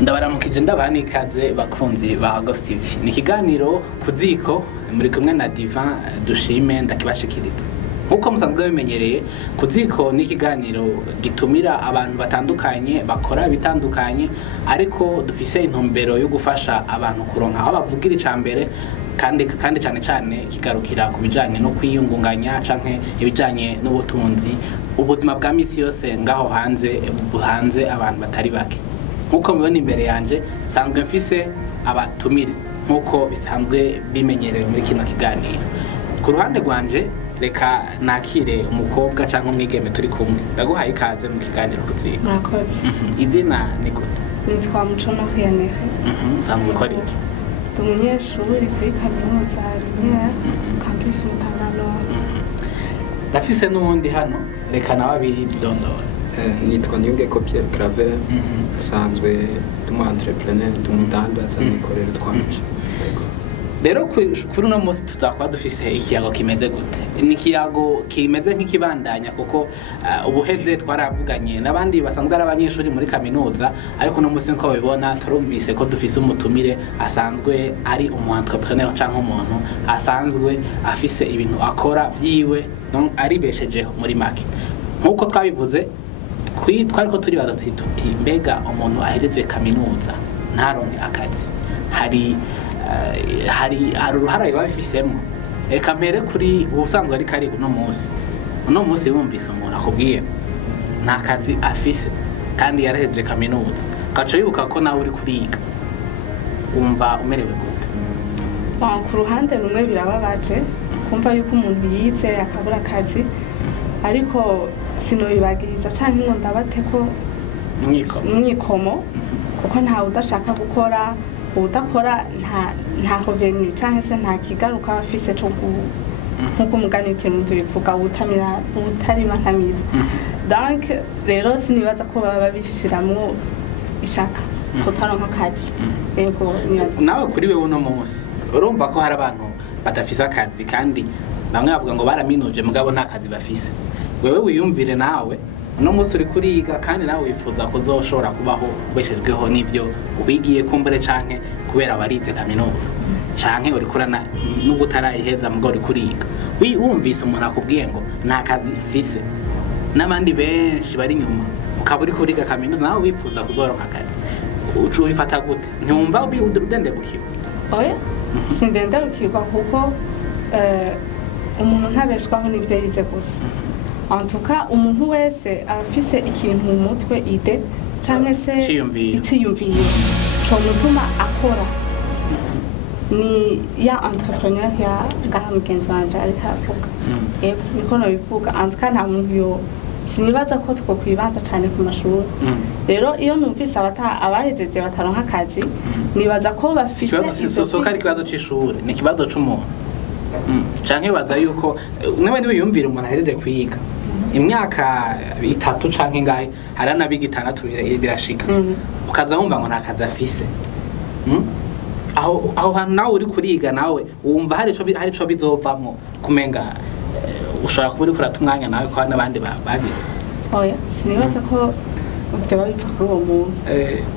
Ndabaramukije ndabani ikaze bakunzi ba Ghost TV. Ni kiganiro kuziko muri kumwe na Divan dushime ndakibashikiriza. Nkuko musanzwe bimenyereye kuziko ni kiganiro gitumira abantu batandukanye bakora bitandukanye ariko dufise intumbero yo gufasha abantu kuronka aho bavugira icambere kandi cyane kigarukira ku bijanye no kwiyungunganya canke ibijanye n'ubutunzi ubuzima bwa misi yose ngaho hanze abantu batari bake. Nkuko mubona imbere yanje sanzwe mfise abatumire nkuko bisanzwe bimenyerewe muri kino kiganiro. Ku ruhande rwanje reka nakire umukobwa cyangwa umwigeme turi kumwe. Ndaguhaye ikaze mu kiganiro kuziko. Murakoze. Izina ni gute? Nitwa Mucono Yaneke. Sanzwe ko ari iki? Umunyeshuri kuri kaminuza ya campus Mutangano. Ndafise n'uwundi hano reka nawe abidondora. Nitwa Niyungeko Pierre Claver, sanzwe tumu entrepreneur tumudandaza nikorera twanje. Rero kuri uno munsi tuzakwa dufise ikiyago kimeze gute? Ni ikiyago kimeze nk'ikibandanya kuko ubuheze twaravuganye n'abandi basanzwe ari abanyeshuri muri kaminuza ariko no munsi nko babibona turumvise ko dufise umutumire asanzwe ari umu entrepreneur cyangwa umuntu asanzwe afise ibintu akora vyiwe aribeshejeho muri make. Nkuko twabivuze twariko turibaza tuti mbega umuntu ahereje kaminuza ntaronke akazi hari uruhara babifisemo. Reka mpere kuri ubusanzwe ari kari uno munsi wumvise umuntu akubwiye nta kazi afise kandi yarahejeje kaminuza ugaca wibuka ko nawe uri kuriga wumva umerewe gute? Ku ruhande rumwe birababaje kumva yuko umuntu yize akabura akazi ariko sinobibagiriza canke ngo ndabate ko mwikomo kuko nta udashaka gukora udakora nta revenu canke se nta kigaruka afise cyo nkuko umugani w'ikintu bivuga utarima ntamira. Donc rero sinibaza ko baba babishiramwo ishaka kutaronka akazi. Yego nibaza nawe kuri wewe uno munsi urumva ko hari abantu badafise akazi kandi bamwe bavuga ngo baraminuje mugabo nta kazi bafise. Wewe wiyumvire nawe uno munsi uri kuriga kandi nawe wifuza kuzoshobora kubaho ubeshejweho n'ivyo ubigiye kumbure canke kubera warize kaminuza canke uri kurana nubwo utarayiheza mugabo uri kuriga wumvise umuntu akubwiye ngo nta kazi mfise n'abandi benshi bari nyuma ukaba uri kuriga kaminuza nawe wifuza kuzoronka akazi ucu wifata gute? Ntiwumva udendebukiwe? Oya sindendebukirwa kuko umuntu ntabeshwaho n'ivyo yize gusa. Antuka umuntu wese afise ikintu mu mutwe ide canke se iciyumviye cyo mutuma akora ni ya entrepreneur ya gamugenzi wanje ari kavuga. Niko no bivuga antuka nta muntu yo sinibaza ko two kwibanda cyane ku mashuri. Rero iyo numvise abahejeje bataronka akazi nibaza ko bafise ikibazo kari kibazo c'ishuri ni kibazo c'umuntu canke baza yuko n'abandi biyumvira umuntu ahejeje kwiga imyaka 3 canke ngahe harana bigitandatu birashika ukaza wumva ngo nakaza afise aho hantu nawe uri kuriga nawe wumva hari ico bizovamwo kumenga ushobora kuba uri kurata umwanya nawe kwa n'abandi bagiye. Oya sinibaza ko ubyo babipfa kuri uwo muntu.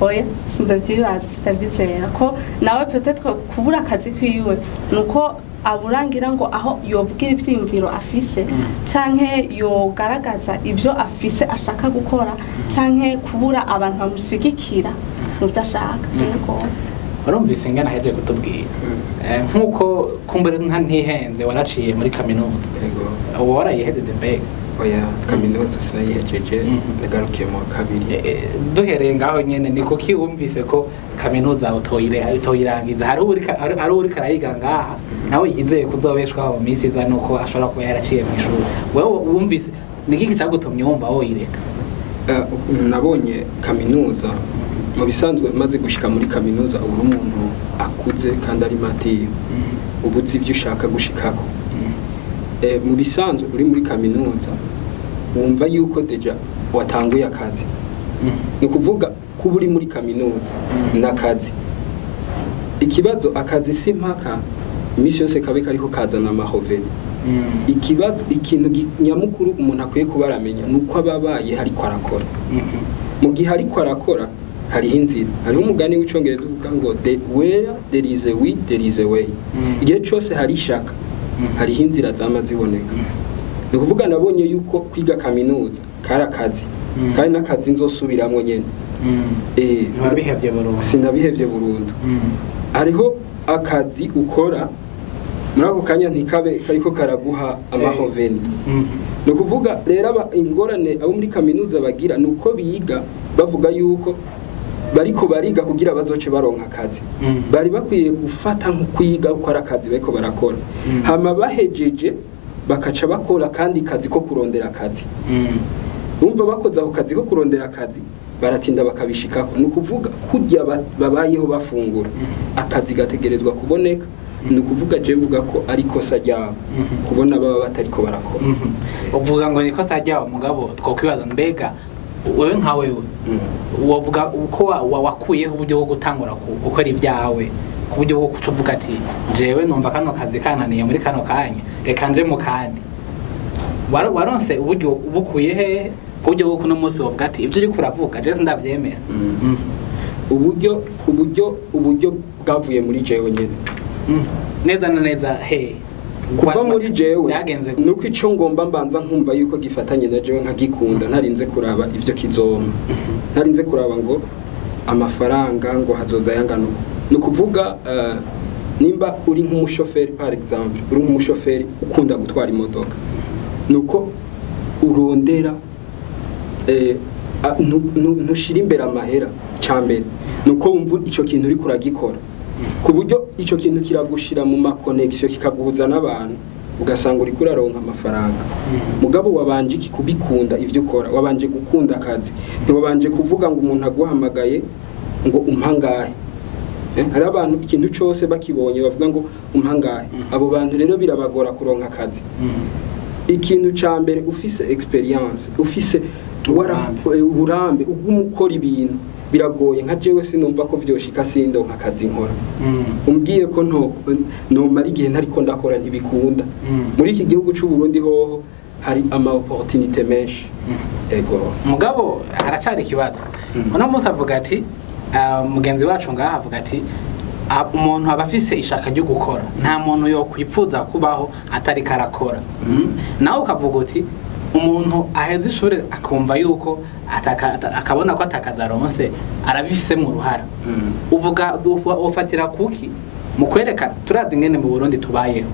Oya sindavyizera ko nawe peut-être kubura akazi kwiwe nuko aburangira ngo aho yovugira ivyiyumviro afise canke yogaragaza ivyo afise ashaka gukora canke kubura abantu bamushigikira mu byo ashaka. Yego urumvise ngana heje kutubwira nkuko kumbere ntihenze waraciye muri kaminuza. Yego uwo warayihejeje mbega? Oya kaminuza sinayihejeje nagarukiye mu kabiri. Duhereye ngaho nyene ni kuki wumvise ko kaminuza utoyirangiza hari uri karayiga ngaha nawe yizeye kuzobeshwaho mu minsi iza nuko ashobora kuba yaraciye mu ishuri. Wewe wumvise ni iki cyagutumye wumva woyireka? Nabonye kaminuza mu bisanzwe maze gushika muri kaminuza uri umuntu akuze kandi ari matiyo ubuzi ivyo ushaka gushikako. Mu bisanzwe uri muri kaminuza wumva yuko deja watanguye akazi. Ni kuvuga kuba uri muri kaminuza n'akazi. Ikibazo akazi si mpaka imisi yose kabe kariko kazana amahoveni. Ikintu nyamukuru umuntu akwiye kubaramenya nuko ababaye hariko arakora. Mu gihe ariko arakora hariho inzira hariho umugani w'icongereza uvuga ngo where there is a will there is a way igihe cyose hari ishaka hariho inzira zama ziboneka ni kuvuga nabonye yuko kwiga kaminuza kari akazi kandi n'akazi nzosubiramwo nyene nabihevye burundu sinabihevye burundu hariho akazi ukora muri ako kanya ntikabe kariko karaguha amahoveni ni ukuvuga rero ingorane abo muri kaminuza bagira ni uko biga bavuga yuko bariko bariga kugira bazoce baronka akazi bari bakwiye gufata nko kwiga uko ari akazi bariko barakora hama bahejeje bakaca bakora kandi kazi ko kurondera akazi umva bakoze ako kazi ko kurondera akazi baratinda bakabishikako ni ukuvuga kurya babayeho bafungura akazi gategerezwa kuboneka ni ukuvuga je mvuga ko ari kosa ryabo kubona baba batariko barakora uvuga ngo ni kosa ryabo mugabo twokwibaza mbega wewe nka wewe wavuga uko wakuyeho uburyo bwo gutangura gukora ibyawe ku buryo bwo kuvuga ati jewe numva kano kazi kananiye muri kano kanya reka nje mu kandi waronse uburyo bukuye he ku buryo bwo kuno munsi wavuga ati ibyo uri kuravuga je sindavyemera uburyo bwavuye muri jewe nyene neza na neza he kuva muri jewe nuko ico ngomba mbanza nkumva yuko gifatanye na jewe nkagikunda ntarinze kuraba ivyo kizoma ntarinze kuraba ngo amafaranga ngo hazoza yangana ni kuvuga nimba uri nk'umushoferi par exemple uri nk'umushoferi ukunda gutwara imodoka nuko urondera ntushira imbere amahera cyambere nuko wumva ico kintu uri kuragikora ku buryo ico kintu kiragushira mu makonexio kikaguhuza n'abantu ugasanga uri kuraronka amafaranga mugabo wabanje kubikunda ivyo ukora wabanje gukunda akazi ntiwabanje kuvuga ngo umuntu aguhamagaye ngo umpangahe hari abantu ikintu cyose bakibonye bavuga ngo umpangahe abo bantu rero birabagora kuronka akazi ikintu ca mbere ufise experience ufise uburambe ugumukora ibintu biragoye nka jewe sinumva ko vyoshika sindonka akazi nkora umbwiye ko no mari gihe ntariko ndakora ntibikunda muri iki gihugu c'u Burundi hoho hari ama opportunité menshi ego mugabo haracari kibazo uno munsi avuga ati mugenzi wacu ngaha avuga ati umuntu aba afise ishaka ryo gukora nta muntu yo kwipfuza kubaho atari karakora nawe ukavuga uti umuntu aheze ishuri akumva yuko akabona ko atakazaronse arabifise mu ruhara uvuga ufatira kuki mu kwerekana turazi ngene mu Burundi tubayeho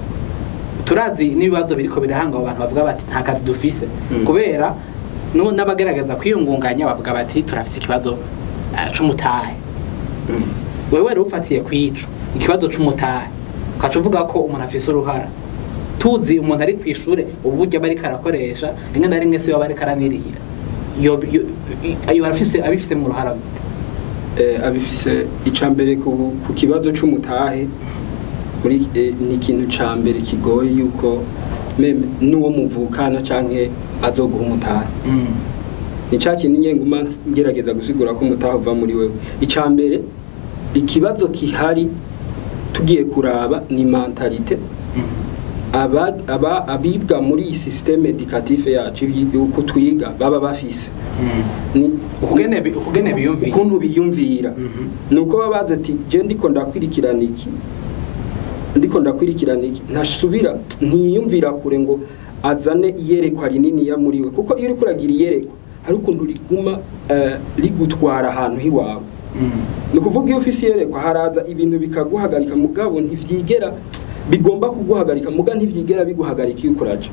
turazi n'ibibazo biriko birahanga abantu bavuga bati nta kazi dufise kubera n'abagerageza kwiyungunganya bavuga bati turafise ikibazo c'umutahe wewe rero ufatiye kwico ikibazo c'umutahe ukaca uvuga ko umuntu afise uruhara tuzi umuntu ari kwishure uburyo bari karakoresha rimwe na rimwe se bari karanirihira ayo abifise mu ruhara abifise icambere ku kibazo c'umutahe muri ni ikintu cambere kigoye yuko meme nuwo muvukana canke azoguha umutahe ni ca kintu nyenguma ngerageza gusigura ko umutahe uva muri wewe icambere ikibazo kihari tugiye kuraba ni mentalite abibwa muri iyi systeme educative yacu yuko twiga baba bafise ukugene biyumvira ukuntu biyumvira nuko babaza ati je ndiko ndakwirikirana iki ntasubira ntiyumvira kure ngo azane iyerekwa rinini ya muri we kuko iyo uri kuragira iyerekwa hari ukuntu riguma rigutwara ahantu hiwawe ni kuvuga iyo ufise iyerekwa haraza ibintu bikaguhagarika mugabo ntivyigera bigomba kuguhagarika muga ntivyigera biguhagarika iyo ukuraje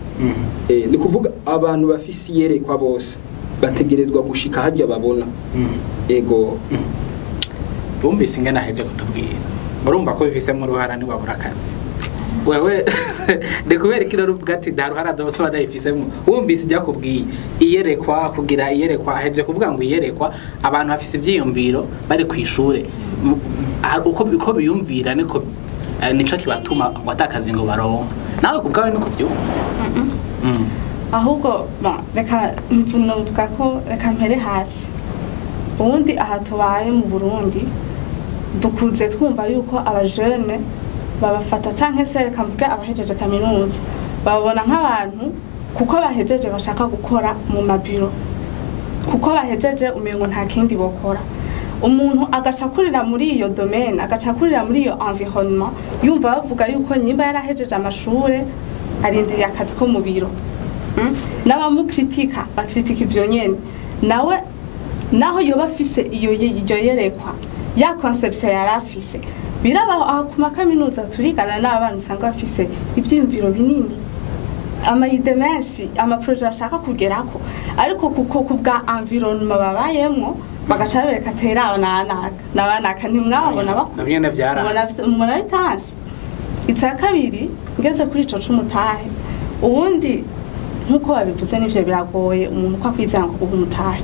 ni kuvuga abantu bafise iyerekwa bose bategerezwa gushika hajya babona ego bumvise ingana heje kutubwira murumva ko bifise mu ruhara ni wabura akazi wewe ndikubera ikiro ruvuga ati daruhara dose badayifisemo wumvise ijya kubwiye iyerekwa kugira iyerekwa heje kuvuga ngo iyerekwa abantu bafise ivyiyumviro bari kwishure uko biyumvira niko nico kibatuma watakazi ngo baronka nawe kubgawe niko vyumva ahubwo reka mvuga ko reka mpere hasi ubundi aha tubaye mu Burundi dukuze twumva yuko abajene babafata canke se reka mvuge abahejeje kaminuza babona nk'abantu kuko bahejeje bashaka gukora mu mabiro kuko bahejeje umengo nta kindi bokora umuntu agacakurira muri iyo domaine agacakurira muri iyo environnement yumva bavuga yuko nyimba yarahejeje amashure arindiriye akazi ko mu biro n'abamukritika bakritika ivyo nyene nawe naho yoba afise iyo yerekwa ya conception yarafise biraba ku makaminuza turigana n'abana usanga bafise ivyiyumviro binini amayide menshi amaproje ashaka kugerako ariko kuko kubwa environnement babayemwo bagaca bereka tera nabanaka ntimwabona nabyo byarase mubona bitanze ica kabiri ngeze kuri ico c'umutahe ubundi nkuko babivuze n'ivyo biragoye umuntu ko akwizera ngo umutahe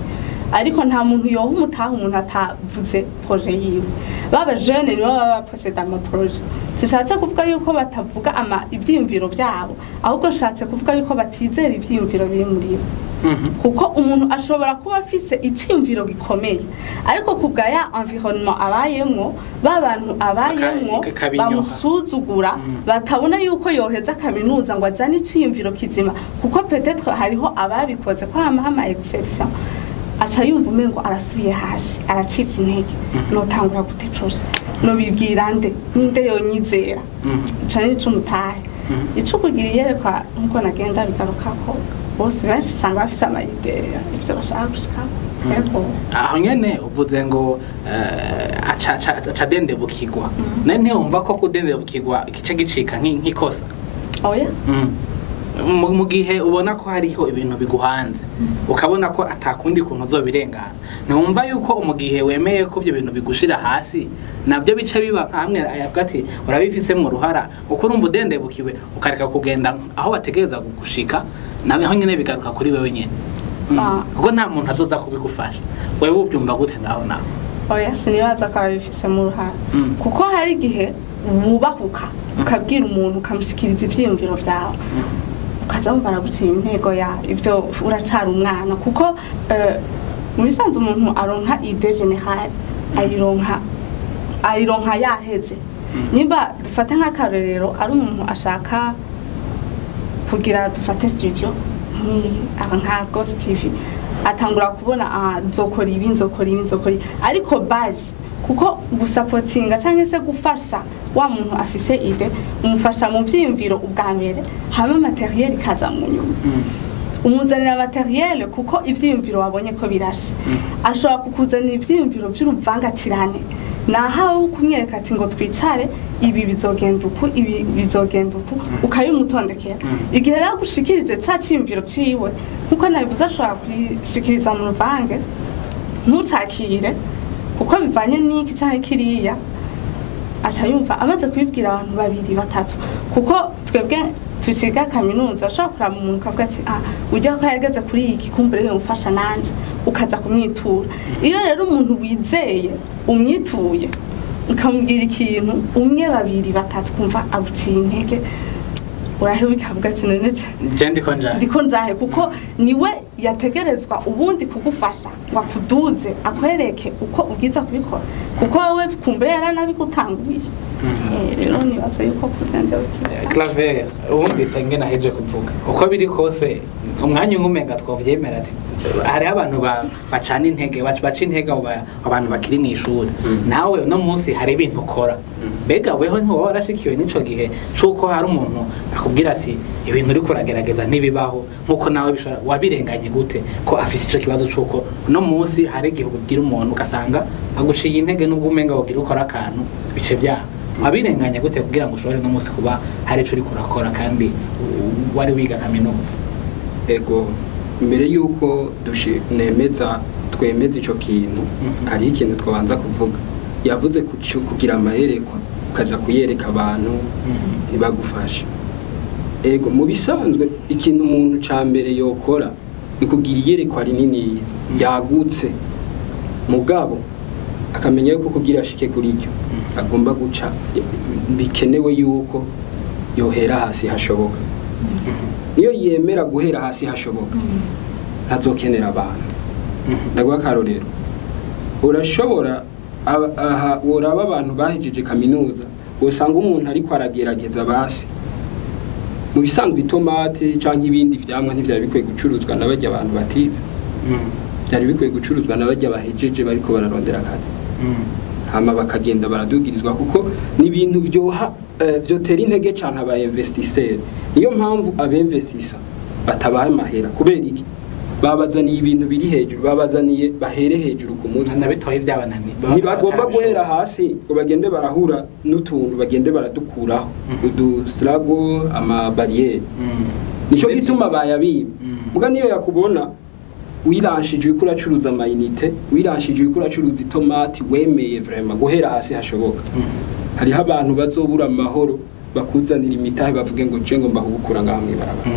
ariko nta muntu yoha umutahe umuntu atavuze projet yiwe baba jeune nibo baba poseda ama projet sishatse kuvuga yuko batavuga ivyiyumviro byabo ahubwo nshatse kuvuga yuko batizera ivyiyumviro biri muri bo kuko umuntu ashobora kuba afise iciyumviro gikomeye ariko kubwa ya environnement abayemwo babantu abayemwo bamusuzugura batabona yuko yoheza kaminuza ngo azane iciyumviro kizima kuko peut-être hariho ababikoze ko ama exception acha yumva umengo arasubiye hasi aracitse intege notangura gute projet no bibwira ninde yonyizera cyane c'umutahe ico kugira yerekwa nkuko nagenda bigarukako bose benshi usanga bafise amayide ivyo bashaka gushika aho nyene uvuze ngo aca dendebukirwa none wumva ko kudendebukirwa igice gicika nk'ikosa oya mu gihe ubona ko hariho ibintu biguhanze ukabona ko atakundi kuntu uzobirengana ntumva yuko mu gihe wemeye ko ibyo bintu bigushira hasi nabyo bice biba hamwe ayavuga ati urabifise mu ruhara uko urumva udendebukiwe ukareka kugenda aho bategereza gushika nabeho nyene bigaruka kuri wewe nyene kuko nta muntu azoza kubigufasha wewe ubyumva gute ngaho nawe oya sinibaza ko abifise mu ruhara kuko hari igihe wubahuka ukabwira umuntu ukamushikiriza ivyiyumviro vyawe ukaza mubara guciye intego ya ibyo uracara umwana kuko mu bisanzwe umuntu aronka idée générale ayironka yaheze nimba dufate nk'akarorero ari umuntu ashaka kugira dufate studio nka Ghost TV atangura kubona nzokora ibi ariko base kuko gusapotinga canke se gufasha wa muntu afise ide umufasha mu vyiyumviro ubwa mbere hama materiel kaza mu nyuma umuzanira materiel kuko ivyiyumviro wabonye ko birashe ashobora kukuzanira ivyiyumviro by'uruvangatirane nahawe kumwereka ati ngo twicare ibi bizogenda uku ukayimutondekera igihe rero gushikirije ca ciyumviro ciwe nkuko nabivuze ashobora kwishikiriza mu ruvange ntucakire kuko bivanye n'iki canke kiriya acha yumva amaze kubibwira abantu babiri batatu kuko twebwe tuciga kaminuza ashobora kuraba umuntu kavuga ati ujya ko yageze kuri iki kumbure yo mufasha nanje ukaja kumwitura iyo rero umuntu wizeye umwituye ukamubwira ikintu umwe babiri batatu kumva aguciye intege urahewe ikavuga ati none ndiko njahe kuko niwe yategerezwa ubundi kugufasha wakuduze akwereke uko ugiza kubikora kuko wewe kumbe yaranabigutanguriye rero nibaza yuko kugenda Claver wumvise ngena heje kuvuga uko biri kose umwanya umumenga twovyemera ati hari abantu bacana intege baca intege abantu bakiri mu ishuri nawe no munsi hari ibintu ukora bega weho ntiwoba warashikiwe n'ico gihe cuko hari umuntu akubwira ati ibintu uri kuragerageza ntibibaho nkuko nawe bishobora wabirenganye gute ko afise ico kibazo cuko no munsi hari igihe ubwira umuntu ugasanga aguciye intege n'ubwo umenga wogira ukora akantu bice byaha wabirenganye gute kugira ngo ushobore no munsi kuba hari ico uri kurakora kandi wari wiga kaminuza ego mbere yuko twemeza ico kintu hari ikintu twabanza kuvuga yavuze kugira amayerekwa ukaja kuyereka abantu ntibagufashe ego mu bisanzwe ikintu umuntu ca mbere yokora ni kugira iyerekwa rinini yagutse mugabo akamenya yuko kugira ashike kuri iryo agomba guca bikenewe yuko yohera hasi hashoboka niyo yemera guhera hasi hashoboka ntazokenera abantu ndaguha akarorero urashobora uraba abantu bahejeje kaminuza usanga umuntu ariko aragerageza basi mu bisanzwe itomate cyangwa ibindi vyamwa ntivyari bikwiye gucuruzwa n'abajya abantu batize byari bikwiye gucuruzwa n'abajya bahejeje bariko bararondera akazi hama bakagenda baradugirizwa kuko ni ibintu byoha byotera intege cyane aba investisseur. Niyo mpamvu abinvestisa batabaha amahera kubera iki babazaniye ibintu biri hejuru, babazaniye bahere hejuru ku mutwe nabitoye byabanani ntibagomba guhera hasi ngo bagende barahura n'utuntu bagende baradukuraho udu struggle ama barriere. Nico gituma bayabiba muga niyo yakubona wiranshije uko uracuruza amayinite, wiranshije uko uracuruza itomati, wemeye vraiment guhera hasi hashoboka. Hariho abantu bazobura amahoro bakuzanira imitahe bavuge ngo je ngomba kugukura ngaha mwibarabara.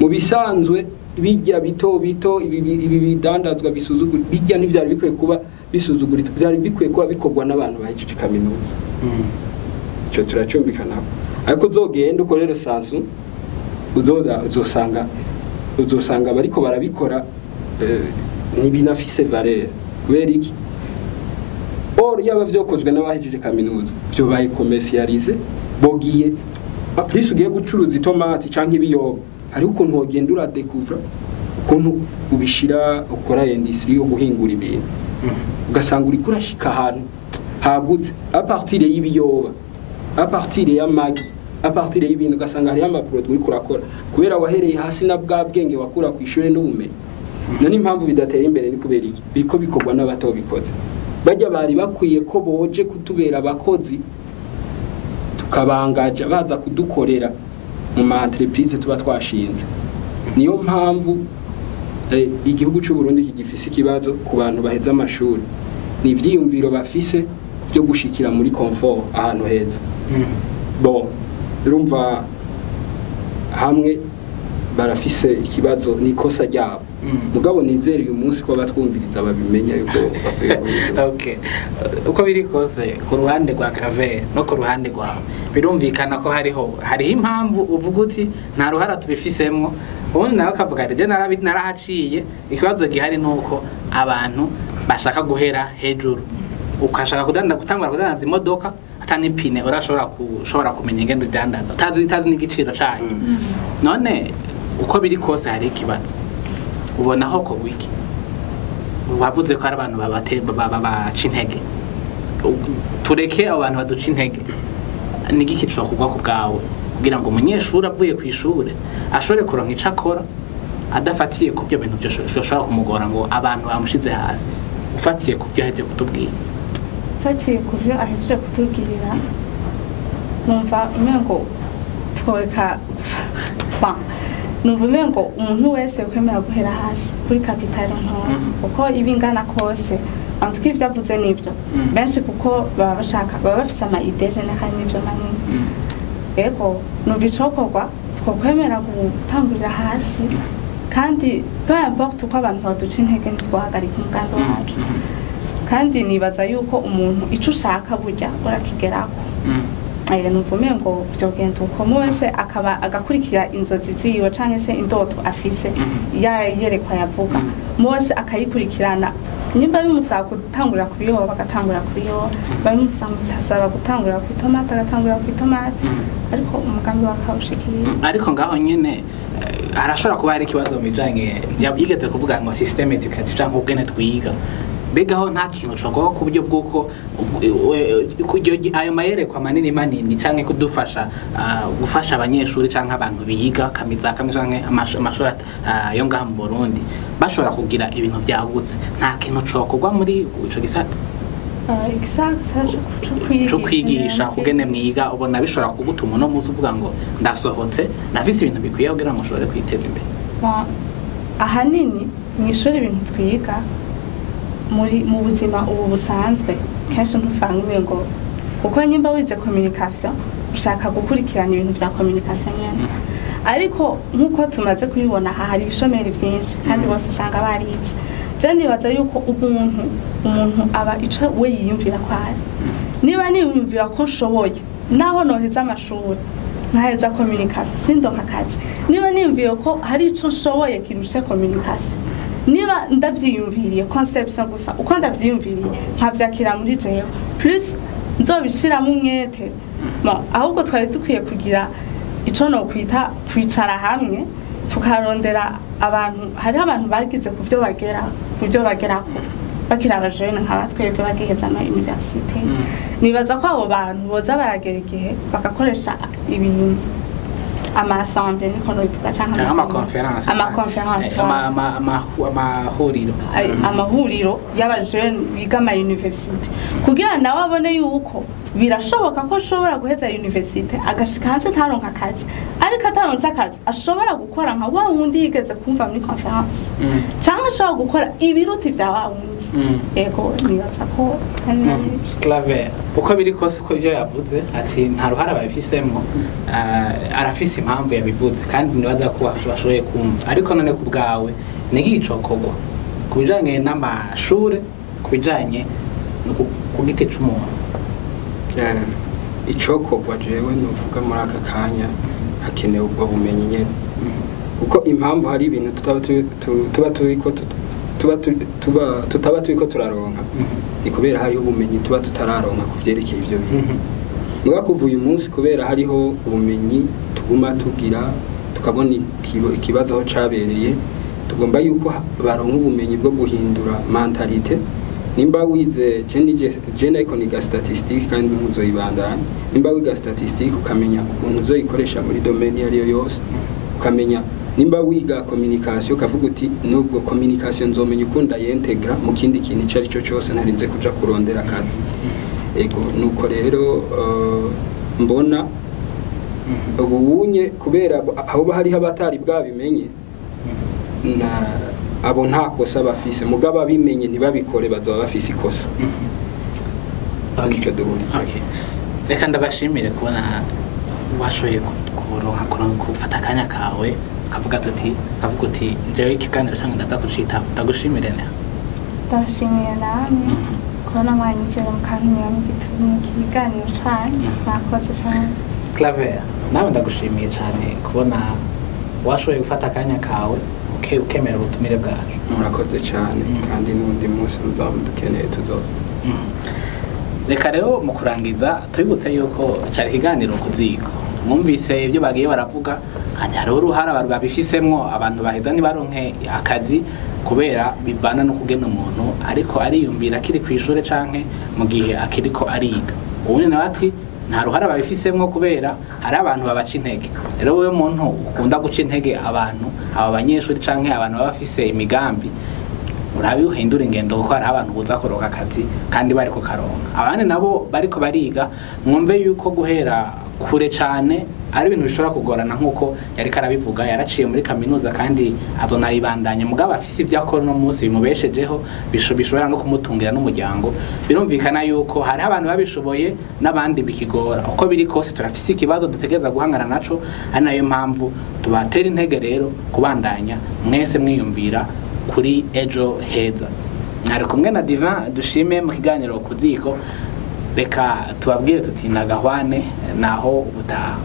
Mu bisanzwe bijya bito bito ibi bidandazwa bisuzugura bijya n'ivyari bikwiye kuba bisuzuguritse, byari bikwiye kuba bikorwa n'abantu bahejeje kaminuza. Cyo turacumbikana ariko uzogenda ukorera sansu uzosanga bariko barabikora ntibinafise valeur. Kubera iki or yaba vyokozwe n'abahejeje kaminuza byo bayi commercialize bogiye plus ugiye gucuruza itomati canke ibiyoba hari ukuntu wogenda uradekuvra ukuntu ubishira ukora industrie yo guhingura ibintu ugasanga uri kurashika ahantu hagutse a partir y'ibiyoba, a partir y'amagi, a partir y'ibintu ugasanga hari ama produit uri kurakora kubera wahereye hasi na bwa bwenge wakura ku ishure n'ubumenyi. None impamvu bidatera imbere ni kubera iki biko bikorwa n'abato bikoze bajya bari bakwiye ko boje kutubera abakozi tukabangaja baza kudukorera mu ma entreprise tuba twashinze. Niyo mpamvu igihugu cy'u Burundi kigifise ikibazo ku bantu baheza amashuri ni ivyiyumviro bafise byo gushikira muri confort ahantu heza. Bon urumva hamwe barafise ikibazo nikosa ryabo mugabo nizere uyu munsi ko batwumviriza babimenya yuko okay uko biri kose ku ruhande rwa Claver no ku ruhande rwa birumvikana ko hariho impamvu uvuga uti nta ruhara tubifisemwo ubundi nawe akavuga ati je narahaciye ikibazo gihari nuko abantu bashaka guhera hejuru ukashaka gutangura kudandaza imodoka atani pine urashobora kumenya ingendo dandaza utazi n'igiciro cyayo. None uko biri kose hari ikibazo ubona ho ko wiki wavuze ko ari abantu baca intege tureke abantu baduca intege n'igiki cyo kugwa ku bwawe kugira ngo umunyeshuri avuye ku ishure ashobore kuronka ico akora adafatiye ku byo bintu byoshobora kumugora ngo abantu bamushize hasi ufatiye ku byo aheje kutubwira. Fatiye ku byo aheje kutubwirira numva umengo twoka numva umengo umuntu wese kwemera guhera hasi kuri kapitali ntoya uko ibingana kose antwi ibyavuze nibyo benshi kuko baba bafise ama idée générale nibyo manini ego nubicokorwa twokwemera gutangurira hasi kandi peu importe uko abantu baduca intege ntitwahagarika umugambi wacu kandi nibaza yuko umuntu ico ushaka burya urakigerako. Numva umengo byogenda uko wese akaba agakurikira inzozi ziwe canke se indoto afise yerekwa yavuga wese akayikurikirana nimba bimusaba gutangura kubiyoba bagatangura kubiyoba bamusaba gutangura ku itomati agatangura ku itomati ariko umugambi wakawushikira. Ariko ngaho nyene arashobora kuba hari ikibazo mu bijanye yigeze kuvuga ngo system educative canke ubwene twiga begaho nta kintu cyo ku buryo bwuko ayo mayerekwa manini canke kudufasha gufasha abanyeshuri canke abantu biyiga kamiza canke amashuri yo ngaha mu Burundi bashobora kugira ibintu byagutse nta kintu cyo kugwa muri ico gisata cyo kwigisha kugene mwiga ubona bishobora kugutuma no muzi uvuga ngo ndasohotse nafise ibintu bikwiye kugira ngo ushobore kwiteza imbere. Ahanini mwishuri ibintu twiga mu buzima ubu busanzwe kenshi ntusanga ngo kuko nyimba wize communication ushaka gukurikirana ibintu bya communication nyene ariko nkuko tumaze kubibona hari ibishomeri byinshi kandi bose usanga barize. Je nibaza yuko umuntu aba ico we yiyumvira ko ari niba niyumvira ko nshoboye naho noheza amashuri nkaheza communication sindonka akazi niba niyumviye ko hari ico nshoboye kirushe communication niba ndavyiyumviriye conception gusa uko ndavyiyumviriye nkavyakira muri jewe plus nzobishiramo umwete ahubwo twari dukwiye kugira ico no kwita kwicara hamwe tukarondera abantu hari abantu bagize kuvyo bagerako bakiri abajene nk'abatwebwe bagiheza ama universite nibaza ko abo bantu boza baragera igihe bagakoresha ibintu amasamble niko nobivuga canke amahuriro y'abajene biga ama universite kugira nawe abone yuko birashoboka ko ashobora guheza universite agashika hanze ntaronka akazi ariko ataronse akazi ashobora gukora nka wa wundi yigeze kumva muri conference cyangwa ashobora gukora ibiruti vya wa wundi ego nibaza ko Claver uko biri kose uko ibyo yavuze ati nta ruhara babifisemwo arafise impamvu yabivuze kandi nibaza ko bashoboye kumva ariko none ku bwawe nigicokogwa kubijanye n'amashure kubijanye ku giti c'umuntu icokorwa jewe novuga muri aka kanya hakenewe ubwo bumenyi nyene kuko impamvu hari ibintu tutaba turiko turaronka ni kubera hariho ubumenyi tuba tutararonka ku vyerekeye ivyo bintu niba kuva uyu munsi kubera hariho ubumenyi tuguma tugira tukabona ikibazo aho cabereye tugomba yuko baronka ubumenyi bwo guhindura mentalite nimba wize je ariko niga statistique kandi muzoyibandanya nimba wiga statistique ukamenya ukuntu uzoyikoresha muri domaine yariyo yose ukamenya nimba wiga communication ukavuga uti nubwo communication nzomenya ukunda yintegra mu kindi kintu icari cyo cyose ntarinze kuja kurondera akazi ego nuko rero mbona ubunye kubera aho hariho abatari bwabimenye na abo nta kosa bafise mugaba bimenye ntibabikore bazaba bafise ikosa reka ndabashimire kubona washoboye kuronka gufata akanya kawe kavuga uti jewe ikiganiro cyangwa ndaza kucita ndagushimire ne ndabashimiye namwe kubona mwanyitse mu kantu mu kiganiro cyane nakoze cyane Claver nawe ndagushimiye cyane kubona washoboye gufata akanya kawe ukemera ubutumire bwacu murakoze cyane kandi n'undi munsi muzamudukeneye tuzoza reka rero mu kurangiza tubibutse yuko cyari ikiganiro ku ziko mwumvise ibyo bagiye baravuga hariho uruhara abantu babifisemwo abantu baheza ntibaronke akazi kubera bibana no kugena umuntu ariko ariyumvira akiri ku ishuri canke mu gihe akiriko ariga ubundi nawe ati nta ruhara babifisemwo kubera hari abantu babaca intege rero wowe muntu ukunda guca intege abantu aba banyeshuri canke abantu baba bafise imigambi urabi uhindura ingendo kuko hari abantu buza kuronka akazi kandi bariko karonka abandi nabo bariko bariga mwumve yuko guhera kure cane ari ibintu bishobora kugorana nkuko yari karabivuga yaraciye muri kaminuza kandi azonayibandanya mugabo afise ibyo akora no munsi bimubeshejeho bishobora no kumutungira n'umuryango birumvikana yuko hari abantu babishoboye n'abandi bikigora uko biri kose turafise ikibazo dutegeza guhangana naco ari nayo mpamvu tubatera intege rero kubandanya mwese mwiyumvira kuri ejo heza mwari kumwe na Divin dushime mu kiganiro ku ziko reka tubabwire tuti nagahwane naho ubutaha